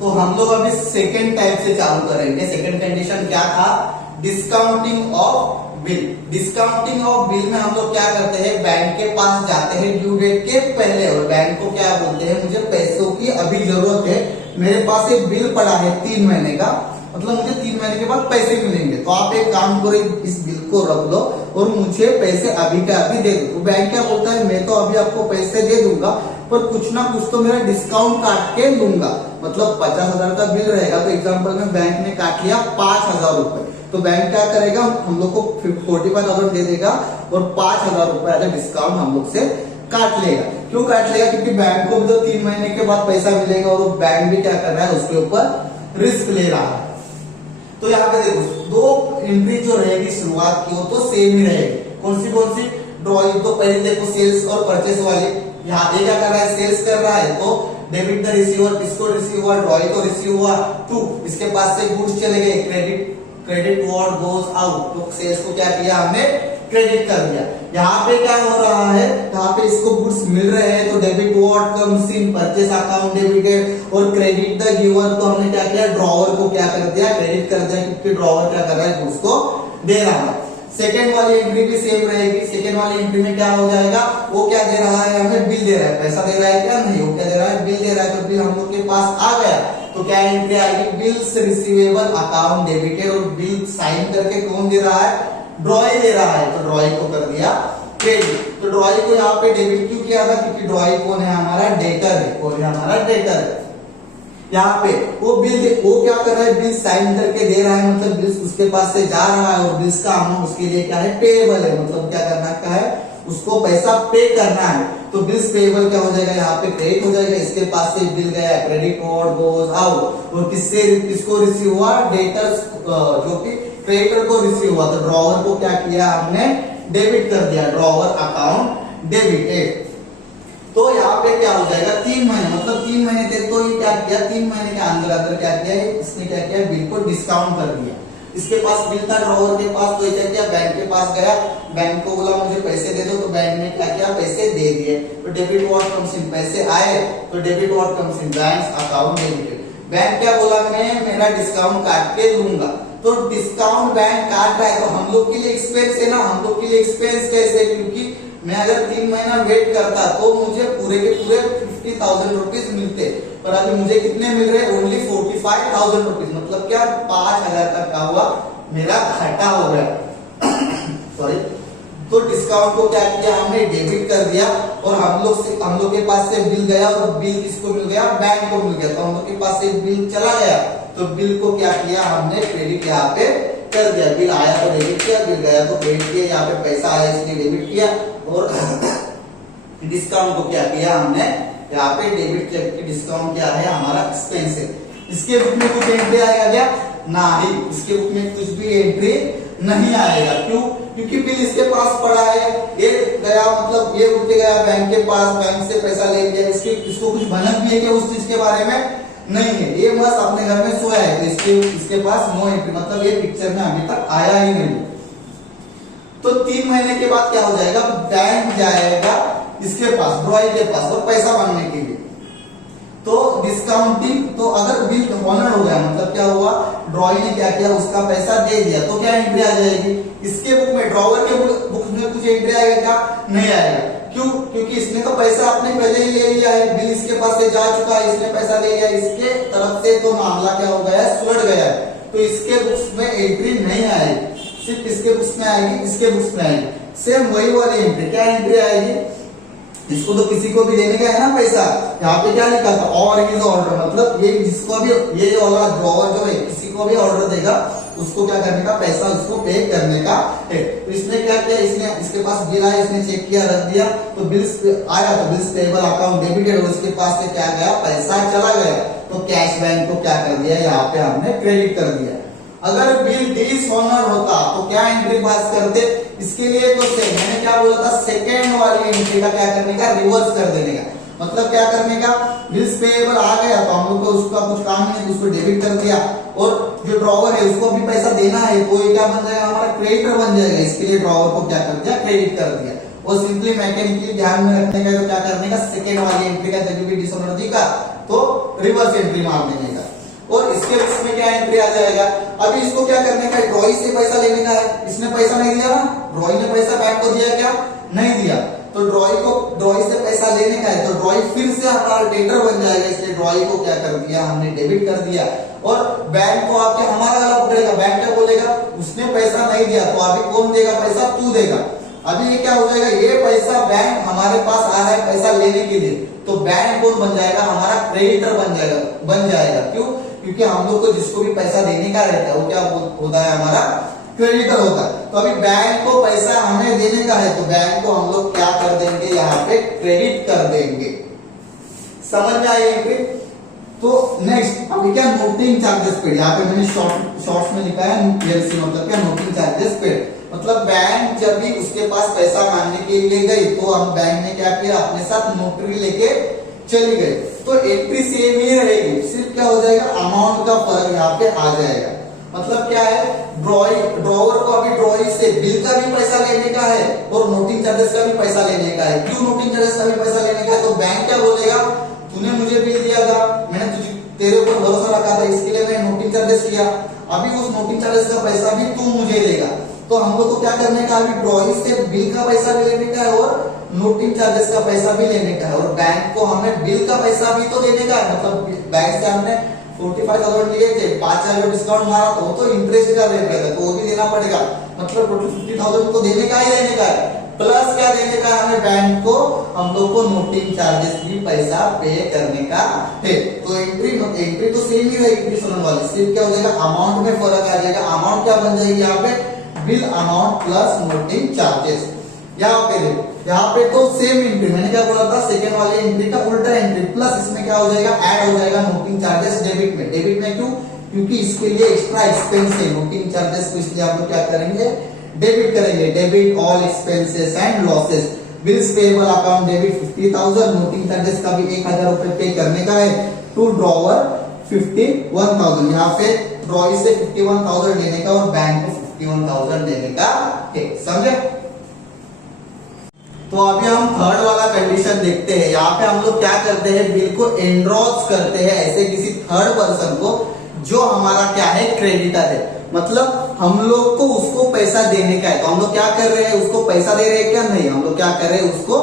तो हम लोग अभी सेकेंड टाइप से चालू करेंगे। सेकेंड कंडीशन क्या था? Discounting of bill. Discounting of bill में हम लोग क्या करते हैं, बैंक के पास जाते हैं ड्यू डेट के पहले और बैंक को क्या बोलते हैं, मुझे पैसों की अभी जरूरत है, मेरे पास एक बिल पड़ा है 3 महीने का, मतलब मुझे 3 महीने के बाद पैसे मिलेंगे, तो आप एक काम करो, इस बिल को रख लो और मुझे पैसे अभी के अभी दे दो। तो बैंक क्या बोलता है, मैं तो अभी आपको पैसे दे दूंगा पर कुछ ना कुछ तो मेरा डिस्काउंट काट के लूंगा। मतलब 50,000 का बिल रहेगा तो एग्जाम्पल में बैंक ने काट लिया 5,000 रुपए, तो बैंक क्या करेगा, हम लोग को 45,000 दे देगा और 5,000 रुपए का डिस्काउंट हम लोग से काट लेगा। क्यों काट लेगा? क्योंकि बैंक को भी तो 3 महीने के बाद पैसा मिलेगा और बैंक भी क्या कर रहा है, उसके ऊपर रिस्क ले रहा है। तो यहाँ पे देखो, दो एंट्री जो रहेगी शुरुआत की वो तो सेम ही रहेगी। कौन सी? ड्रॉइंग। तो पहले देखो सेल्स और परचेस वाली, यहाँ ये क्या कर रहा है, सेल्स कर रहा है, तो डेबिट द रिसीवर, किसको रिसीव हुआ, ड्रॉइंग को रिसीव हुआ, टू इसके पास से गुड्स चले गए, क्रेडिट टुवर्ड गोज आउट, तो सेल्स को क्या किया हमने, क्रेडिट कर दिया। यहाँ पे क्या हो रहा है, यहाँ पे इसको गुड्स मिल रहे हैं तो debit toward comes in purchase account debited, और क्रेडिट द गिवर तो हमने क्या किया, ड्रॉवर को क्या कर दिया, क्रेडिट कर दिया, क्योंकि ड्रॉवर क्या कर रहा है, गुड्स को दे रहा है। सेकेंड वाली एंट्री भी सेम रहेगी। सेकेंड वाली एंट्री में क्या हो जाएगा, वो क्या दे रहा है, हमें बिल दे रहा है, पैसा दे रहा है क्या, नहीं, वो क्या दे रहा है, बिल दे रहा है, तो बिल हम लोग के पास आ गया, तो क्या एंट्री आएगी, बिल्स रिसीवेबल अकाउंट डेबिटेड, और बिल साइन करके कौन दे रहा है, ड्रॉई दे रहा है, तो ड्रॉई को कर दिया क्रेडिट। तो ड्रॉई को यहाँ पे डेबिट क्यों किया था, क्योंकि ड्रॉई कौन है, हमारा डेटर है, कौन है, हमारा डेटर है। यहाँ पे वो क्या कर रहा है, बिल साइन करके दे रहा है, मतलब बिल्स उसके पास से जा रहा है और बिल्स का अमाउंट उसके लिए क्या है, पेएबल है, मतलब क्या करना का है, उसको पैसा पे करना है, तो बिल्स पेएबल क्या हो जाएगा, यहाँ पे क्रेडिट हो जाएगा, इसके पास से बिल गया, क्रेडिट टुवर्ड गोज आउट, और किसको रिसीव हुआ, डेटर्स, जो कि क्रेडिटर को रिसीव हुआ, तो ड्रॉवर को क्या किया हमने, डेबिट कर दिया, ड्रॉवर अकाउंट डेबिटेड। तो यहाँ पे क्या हो जाएगा, 3 महीने, मतलब 3 महीने थे, तो ये क्या किया, 3 महीने के अंदर अंदर क्या किया, इसने क्या किया, बिल को डिस्काउंट कर दिया। इसके पास बिल था ड्रॉवर के पास, तो ये क्या किया, बैंक के पास गया, बैंक को बोला मुझे पैसे दे दो, तो बैंक ने क्या किया, पैसे दे दिए, तो डेबिट व्हाट कम्स इन, पैसे आए, तो debit what comes in, bank account debited. Bank क्या बोला, मैं मेरा डिस्काउंट काट के दूंगा, तो डिस्काउंट बैंक काट रहा है, तो हम लोग के लिए एक्सपेंस है ना, हम लोग के लिए एक्सपेंस कैसे, क्योंकि मैं अगर 3 महीना वेट करता तो मुझे पूरे के पूरे 50,000 रुपीज मिलते, पर अभी मुझे कितने मिल रहे हैं, ओनली 45,000 रुपीज, मतलब क्या 5,000 तक का हुआ मेरा घाटा हो गया। सॉरी। तो डिस्काउंट को क्या किया हमने, डेबिट कर दिया, और हम लोग के पास से बिल गया, और बिल किसको मिल गया, बैंक को मिल गया, तो हम लोग के पास से बिल चला गया, तो बिल को क्या किया हमने, क्रेडिट यहाँ पे कर दिया, बिल आया तो डेबिट किया, बिल गया तो क्रेडिट किया, यहाँ पे पैसा आया इसलिए डेबिट किया, और डिस्काउंट को क्या किया हमने, यहाँ पे डेबिट किया, डिस्काउंट क्या है, हमारा एक्सपेंस है। इसके बुक में कुछ एंट्री आएगा क्या, नहीं, इसके बुक में कुछ भी एंट्री नहीं आएगा। क्यों? क्योंकि बिल इसके पास पड़ा है, ये गया, मतलब ये उठ गया बैंक के पास, बैंक से पैसा ले लिया, इसको कुछ भनक भी है कि उस चीज के बारे में नहीं है, ये बस अपने घर में सोया है, तो इसके पास नो एंट्री, मतलब ये पिक्चर में अभी तक आया ही नहीं। तो 3 महीने के बाद क्या हो जाएगा, बैंक जाएगा इसके पास, ड्रॉई के पास, और पैसा मांगने के लिए, तो डिस्काउंटिंग, तो अगर बिल ऑनर हो गया, मतलब क्या हुआ, ड्रॉई ने क्या किया, उसका पैसा दे दिया, तो क्या एंट्री आ जाएगी, इसके बुक में, ड्रॉवर के बुक में कुछ एंट्री आएगा क्या, नहीं आएगा। क्यों? क्योंकि इसने तो पैसा अपने पहले ही ले लिया है, बिल इसके पास से जा चुका है, इसने पैसा ले लिया, इसके तरफ से तो मामला क्या हो गया है, सुलझ गया है, तो इसके बुक्स में एंट्री नहीं आएगी, सिर्फ इसके बुक्स में आएगी, इसके बुक्स में आएगी। सेम वही वाली एंट्री, क्या एंट्री आएगी, इसको तो किसी को भी देने का है ना पैसा, यहाँ पे क्या लिखा था, और इज ऑर्डर, मतलब ये जिसको भी ये वाला ड्रॉवर जो है किसी को भी ऑर्डर देगा, उसको क्या करने का, पैसा उसको पे करने का है। तो इसने क्या किया, इसके पास बिल आया, इसने चेक किया, रख दिया, तो बिल्स आया, तो बिल्स पेएबल अकाउंट डेबिटेड, और उसके पास से क्या गया, पैसा चला गया, तो कैश बैंक को क्या कर दिया, यहाँ पे हमने क्रेडिट कर दिया। अगर बिल डिसऑनर होता तो क्या एंट्री पास करते, इसके लिए तो मैंने क्या बोला था, सेकेंड वाली एंट्री का क्या करने का, रिवर्स कर देने का, मतलब क्या करने का, बिल्स पेएबल आ गया तो हम लोग को उसका कुछ काम नहीं है, तो उसको डेबिट कर दिया, और जो ड्रॉवर है उसको भी पैसा देना है, तो ये क्या बन जाएगा, हमारा क्रेडिटर बन जाएगा, इसके लिए ड्रॉवर को क्या कर दिया, क्रेडिट कर दिया। और सिंपली मैकेनिकली ध्यान में रखने का, तो क्या करने का, सेकेंड वाली एंट्री का जब भी डिसऑनर दिखा तो रिवर्स एंट्री मार देने का। और इसके इसमें क्या एंट्री आ जाएगा। अभी इसको क्या करने का है, ड्रॉई से पैसा लेने का है। इसने पैसा नहीं दिया ना, ड्रॉई ने पैसा बैंक को दिया क्या, नहीं दिया। तो ड्रॉई से पैसा लेने का है, तो ड्रॉई फिर से हमारा टेंडर बन जाएगा। इसलिए ड्रॉई को क्या कर दिया हमने, डेबिट कर दिया। और बैंक को आके हमारा गला पकड़ेगा, बैंक क्या बोलेगा, उसने पैसा नहीं दिया तो अभी कौन देगा पैसा, तू देगा। अभी ये क्या हो जाएगा, ये पैसा बैंक हमारे पास आ रहा है पैसा लेने के लिए, तो बैंक कौन बन जाएगा, हमारा क्रेडिटर बन जाएगा। क्यों, क्योंकि हम लोग को जिसको भी पैसा देने का रहता है वो क्या होता है, हमारा क्रेडिटर होता है। तो अभी बैंक को पैसा हमें देने का है, तो बैंक को हम लोग क्या कर देंगे, यहाँ पे क्रेडिट कर देंगे। समझ में आई एंट्री। तो नेक्स्ट अभी क्या, नोटिंग चार्जेस पेड। यहाँ पे मैंने शॉर्ट्स में लिखा है NCC, मतलब क्या, नोटिंग चार्जेस पेड। मतलब बैंक जब भी उसके पास पैसा मांगने के लिए गई, तो हम बैंक ने क्या किया, अपने साथ नोटरी लेके चली गई। तो एंट्री सेम ही रहेगी, सिर्फ क्या हो जाएगा, अमाउंट का फर्क यहाँ पे आ जाएगा। मतलब क्या है, ड्रॉवर को अभी ड्रॉई से बिल का भी पैसा लेने का है और नोटिंग चार्जेस का भी पैसा लेने का है। क्यों नोटिंग चार्जेस का भी पैसा लेने का है, तो बैंक क्या बोलेगा, तूने मुझे बिल दिया था, मैंने तेरे ऊपर भरोसा रखा था, इसके लिए मैं नोटिंग चार्जेस किया। अभी उस नोटिंग चार्जेस का पैसा भी तू मुझे देगा। तो हम लोग को क्या करने का, अभी ड्रॉई से बिल का पैसा भी लेने का है और नोटिंग चार्जेस का पैसा भी लेने का है। और बैंक को हमें बिल का पैसा भी तो देने का है। मतलब बैंक से हमने 45,000 लिए थे, 5,000 का डिस्काउंट मारा तो इंटरेस्ट का रेट रहता है, तो वो भी देना पड़ेगा। मतलब टोटल 50,000 को देने का ही देने का है, प्लस क्या देने का है हमें, बैंक को हम लोग को नोटिंग चार्जेस भी पैसा पे करने का है। तो एंट्री तो सेम ही रहेगी सुनने वाली, सिर्फ क्या हो जाएगा, अमाउंट में फर्क आ जाएगा। अमाउंट क्या बन जाएगी यहाँ पे, bill amount plus noting charges. यहाँ पे देखो, यहाँ पे तो सेम एंट्री, मैंने क्या बोला था, सेकेंड वाली एंट्री का उल्टा एंट्री, प्लस इसमें क्या हो जाएगा, ऐड हो जाएगा नोटिंग चार्जेस डेबिट में। डेबिट में क्यों, क्योंकि इसके लिए एक्स्ट्रा एक्सपेंस है नोटिंग चार्जेस को, इसलिए आप लोग क्या करेंगे, डेबिट करेंगे। Debit all expenses and losses, bills payable account debit 50,000, noting charges का भी 1,000 रुपए पे करने का है। टू ड्रॉवर 51,000, यहाँ पे ड्रॉई से 51,000 लेने का और बैंक को 51,000 देने का है। समझे। तो अभी हम थर्ड वाला कंडीशन देखते हैं। यहाँ पे हम लोग क्या करते हैं, बिल को एंड्रोस करते हैं ऐसे किसी थर्ड पर्सन को जो हमारा क्या है, क्रेडिटर है। मतलब हम लोग को उसको पैसा देने का है, तो हम लोग क्या कर रहे हैं, उसको पैसा दे रहे हैं क्या, नहीं, हम लोग क्या कर रहे हैं, उसको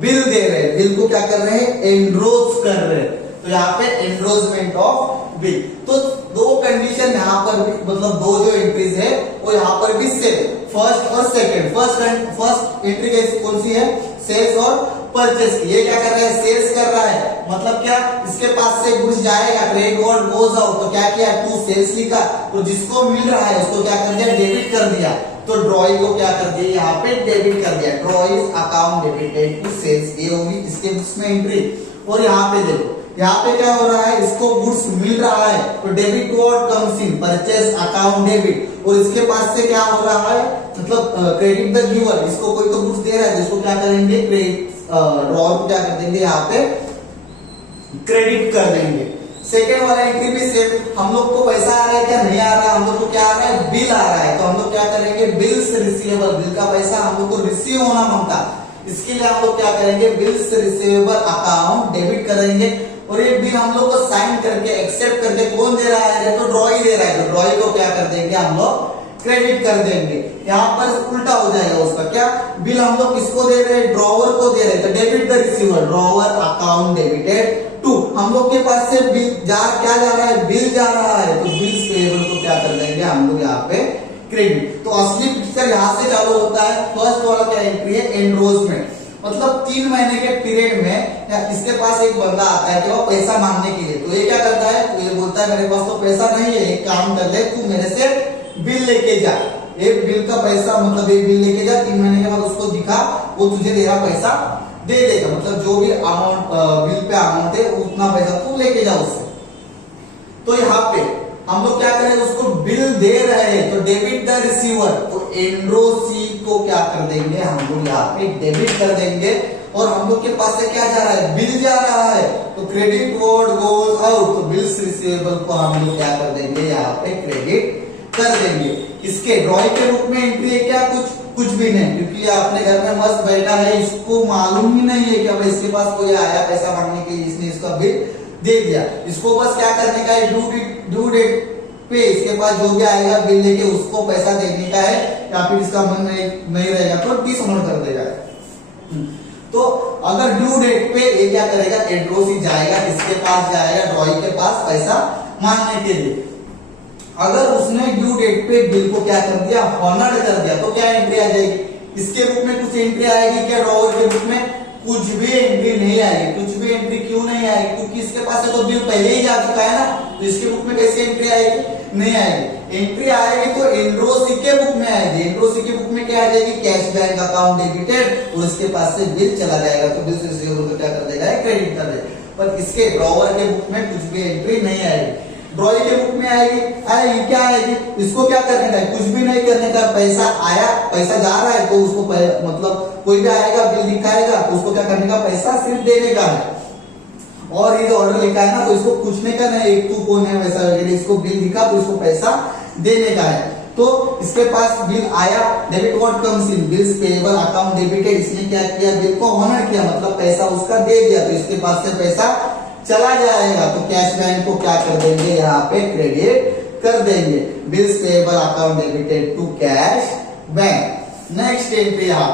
बिल दे रहे हैं। बिल को क्या कर रहे हैं, एंड्रोस कर रहे हैं। तो यहाँ पे एंड्रोसमेंट ऑफ बिल। तो दो कंडीशन यहाँ पर भी, मतलब दो जो एंट्रीज है वो यहाँ पर भी सेम, फर्स्ट और सेकंड। फर्स्ट एंट्री कैसी कौन सी है, सेल्स और परचेस की। ये क्या कर रहा है, सेल्स कर रहा है। मतलब क्या, इसके पास से गुड्स जाएगा, क्रेडिट और गोज आउट, तो क्या किया, टू सेल्स लिखा, तो जिसको मिल रहा है उसको क्या कर दिया, डेबिट कर दिया। तो ड्रॉई को क्या कर दिया, यहाँ पे डेबिट कर दिया। ड्रॉइज अकाउंट डेबिटेड टू सेल्स, ये होगी इसके उसमें एंट्री। और यहाँ पे देखो, यहाँ पे क्या हो रहा है, इसको गुड्स मिल रहा है, तो debit toward comes in, purchase account debit. और इसके पास से क्या हो रहा है, मतलब क्रेडिट द गिवर, इसको कोई तो गुड्स दे रहा है, जिसको क्या करेंगे, क्रेडिट ड्रॉवर को क्या कर देंगे, यहाँ पे क्रेडिट कर देंगे। सेकेंड वाला एंट्री भी सेम, हम लोग को पैसा आ रहा है क्या, नहीं आ रहा है, हम लोग को क्या आ रहा है, बिल आ रहा है, तो हम लोग क्या करेंगे, बिल्स रिसीवेबल, बिल का पैसा हम लोग को रिसीव होना मांगता, इसके लिए हम लोग क्या करेंगे, बिल्स रिसीवेबल अकाउंट डेबिट करेंगे। और ये बिल हम लोग को साइन करके एक्सेप्ट करके कौन दे रहा है, तो ड्रॉई दे रहा है, तो ड्रॉई को क्या कर देंगे, हम लोग क्रेडिट कर देंगे। यहाँ पर उल्टा हो जाएगा उसका, क्या, बिल हम लोग किसको दे रहे हैं, ड्रॉवर को दे रहे हैं, तो debit the receiver, drawer account debited to, हम लोग के पास से बिल क्या जा रहा है, बिल जा रहा है, तो बिल्स पेएबल को क्या कर देंगे हम लोग यहाँ पे क्रेडिट। तो असली पिक्चर यहाँ से चालू होता है। फर्स्ट वाला क्या एंट्री है, एनरोलमेंट, मतलब 3 महीने के पीरियड में इसके पास एक बंदा आता है कि वो पैसा मांगने के लिए, तो ये क्या करता है, तो ये बोलता है मेरे पास तो पैसा नहीं है, एक काम कर ले, तू मेरे से बिल लेके जा, एक बिल का पैसा, मतलब एक बिल लेके जा, 3 महीने के बाद उसको दिखा, वो तुझे तेरा पैसा दे देगा। मतलब जो भी अमाउंट बिल पे अमाउंट है उतना पैसा तू लेके जा उससे। तो यहाँ पे हम लोग क्या करें, उसको बिल दे रहे हैं, तो डेबिट द रिसीवर, तो एनरोसी को क्या कर देंगे, हम लोग यहाँ पे डेबिट कर देंगे। और हम लोग के पास से क्या जा रहा है, बिल जा रहा है, तो क्रेडिट वर्ड गोज आउट, तो बिल्स रिसीवेबल को हम लोग क्या कर देंगे, यहाँ पे क्रेडिट कर देंगे। इसके ड्रॉइंग के रूप में एंट्री है क्या, कुछ भी नहीं, क्योंकि ये अपने घर में मस्त बैठा है, इसको मालूम ही नहीं है कि अब इसके पास कोई आया पैसा मांगने के लिए, इसने इसका बिल दे दिया। इसको बस क्या करने का है, ड्यू डेट पे इसके पास जो भी आएगा बिल लेके उसको पैसा देने का है, या फिर इसका मन नहीं रहेगा तो डिसऑनर कर देगा। तो अगर ड्यू डेट पे ये क्या करेगा, एंड्रोसी जाएगा, इसके पास जाएगा, ड्रॉई के पास पैसा मांगने के लिए। अगर उसने ड्यू डेट पे बिल को क्या कर दिया, ऑनर्ड कर दिया, तो क्या एंट्री आ जाएगी, इसके बुक में कुछ एंट्री आएगी क्या, ड्रॉवर के बुक में कुछ भी एंट्री नहीं आएगी। कुछ भी एंट्री क्यों नहीं आएगी, क्योंकि इसके पास तो बिल पहले ही जा चुका है ना, तो इसके बुक में कैसे एंट्री आएगी, नहीं आएगी। एंट्री आएगी तो एंड्रोसी के बुक में आएगी। एंड्रोसी के बुक में क्या आ जाएगी, कैश बैंक अकाउंट डेबिटेड, और इसके पास से बिल चला जाएगा, तो बिल से रिसीवेबल को क्या कर देगा, क्रेडिट कर देगा। पर इसके ड्रॉवर के बुक में कुछ भी एंट्री नहीं आएगी। ड्रॉई के बुक में आएगी क्या आएगी, इसको क्या करने का है, कुछ भी नहीं करने का, पैसा आया, पैसा जा रहा है तो उसको मतलब कोई भी आएगा बिल दिखाएगा तो उसको क्या करने का, पैसा सिर्फ देने का है। और ये ऑर्डर लिखा है ना, तो इसको कुछ नहीं करना है, एक तू कौन है वैसा वगैरह, इसको बिल दिखा तो इसको पैसा देने का है। तो इसके पास बिल आया, debit what comes in, bills payable account debited, इसने क्या किया, बिल को ऑनर किया, मतलब पैसा उसका दे दिया, तो इसके पास से पैसा चला जाएगा, तो कैश बैंक को क्या कर देंगे, यहाँ पे क्रेडिट कर देंगे। Bills payable account debited to cash bank. Next entry, यहाँ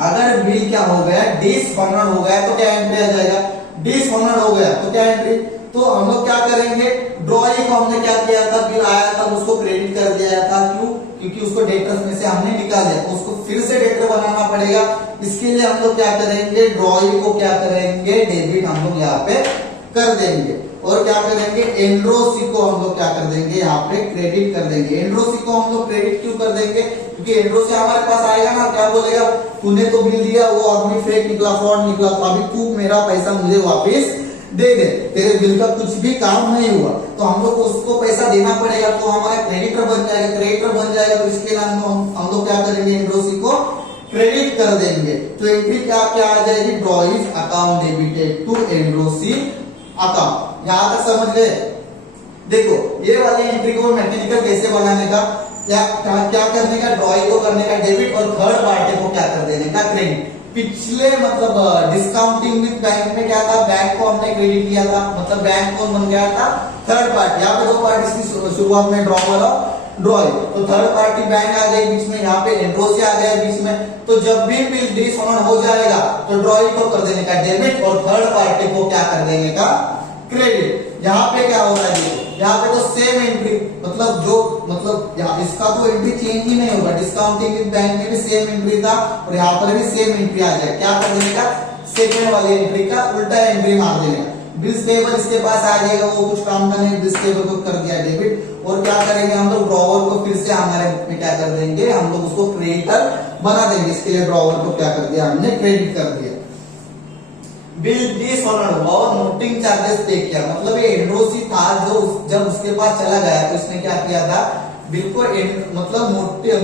अगर बिल क्या हो गया, डिसऑनर्ड हो गया, तो क्या एंट्री आ जाएगा, डिसऑनर्ड हो गया तो क्या एंट्री, तो हम लोग क्या करेंगे, ड्रॉई को हमने क्या किया था, बिल आया था उसको क्रेडिट कर दिया था, क्यों, क्योंकि उसको डेटर्स में से हमने निकाल दिया, तो उसको फिर से डेटर बनाना पड़ेगा। इसके लिए हम लोग क्या करेंगे, ड्रॉई को क्या करेंगे, डेबिट हम लोग यहाँ पे कर देंगे, और क्या करेंगे, एंड्रोसी को हम लोग क्या कर देंगे, यहाँ पे क्रेडिट कर देंगे। एंड्रोसी को हम लोग क्रेडिट क्यों कर देंगे, क्योंकि एंड्रोसी हमारे पास आएगा ना, क्या बोलेगा, तूने तो बिल दिया, वो आदमी फेक निकला, फ्रॉड निकला, तो अभी तू मेरा पैसा मुझे वापस दे दे, तेरे बिल का कुछ भी काम नहीं हुआ, तो हम लोग को उसको पैसा देना पड़ेगा, तो हमारा क्रेडिटर बन जाएगा। क्रेडिटर बन जाएगा तो इसके लिए हम लोग क्या करेंगे, एंड्रोसी को क्रेडिट कर देंगे। तो एंट्री क्या क्या आ जाएगी, ड्रॉइज अकाउंट डेबिटेड टू एंड्रोसी अकाउंट। यहां तक समझ गए। देखो ये वाली एंट्री को मैकेनिकल कैसे बनाने का, क्या करने का, ड्रॉइंग को करने का डेबिट, और थर्ड पार्टी को क्या कर देने का, क्रेडिट। पिछले मतलब डिस्काउंटिंग विद बैंक में क्या था, बैंक को हमने क्रेडिट किया था, मतलब बैंक कौन बन गया था, थर्ड पार्टी। यहाँ पे दो पार्टी की शुरुआत में ड्रॉवर और ड्रॉई, तो थर्ड पार्टी बैंक आ गई बीच में, यहाँ पे एंड्रोसी आ गया बीच में। तो जब भी बिल डिसऑनर हो जाएगा तो ड्रॉई को कर देने का डेबिट, और थर्ड पार्टी को क्या कर देने का, क्रेडिट। यहाँ पे क्या हो रहा है, देखो यहाँ पे तो सेम एंट्री, मतलब जो इसका तो एंट्री चेंज ही नहीं होगा, डिस्काउंटिंग विद बैंक में भी सेम एंट्री था, और यहाँ पर भी सेम एंट्री आ जाए, क्या कर देने का, सेकंड वाली एंट्री का उल्टा एंट्री मार देने का। बिल्स पेएबल इसके पास आ जाएगा, वो कुछ काम का नहीं, बिल्स पेएबल को कर दिया डेबिट, और क्या करेंगे हम लोग, ड्रॉवर को फिर से हमारे में क्या कर देंगे, हम लोग उसको क्रेडिटर बना देंगे। इसके लिए ड्रॉवर को क्या कर दिया, हमने क्रेडिट कर दिया। बिल डिसऑनर्ड हुआ और नोटिंग चार्जेस पे किया, मतलब ये एंड्रोसी था जो जब उसके पास चला गया तो इसने क्या किया था, बिल को मतलब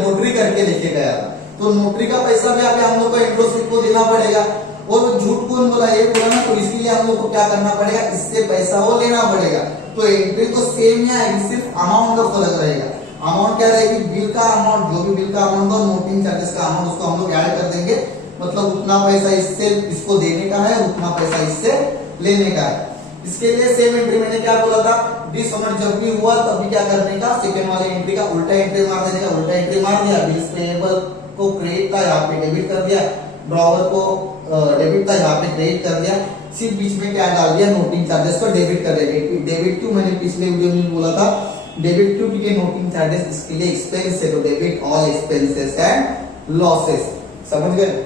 नोटरी करके लेके गया था, तो नोटरी का पैसा भी अभी हम लोग को एंड्रोसी को देना पड़ेगा, और झूठ कौन बोला, ये बोला ना, तो इसलिए हम लोग को क्या करना पड़ेगा, इससे पैसा वो लेना पड़ेगा। तो एंट्री तो सेम ही आएगी, सिर्फ अमाउंट का फर्क रहेगा। अमाउंट क्या रहेगी, बिल का अमाउंट, जो भी बिल का अमाउंट हो, नोटिंग चार्जेस का अमाउंट, उसको हम लोग ऐड कर देंगे, मतलब उतना पैसा इससे इसको देने का है, उतना पैसा इससे लेने का है। इसके लिए सेम एंट्री मैंने क्या बोला था, डिसऑनर जब भी हुआ तभी क्या करने का, सेकंड वाली एंट्री का उल्टा एंट्री मार देने का। उल्टा एंट्री मार दिया, बिल्स पेएबल को क्रेडिट का यहाँ पे डेबिट कर दिया, ड्रॉवर को डेबिट का यहाँ पे क्रेडिट कर दिया, सिर्फ बीच में क्या डाल दिया, नोटिंग चार्जेस को डेबिट कर दिया। डेबिट टू मैंने पिछले वीडियो में बोला था, डेबिट टू के नोटिंग चार्जेस, इसके लिए एक्सपेंस है, तो debit all expenses and losses. समझ गए।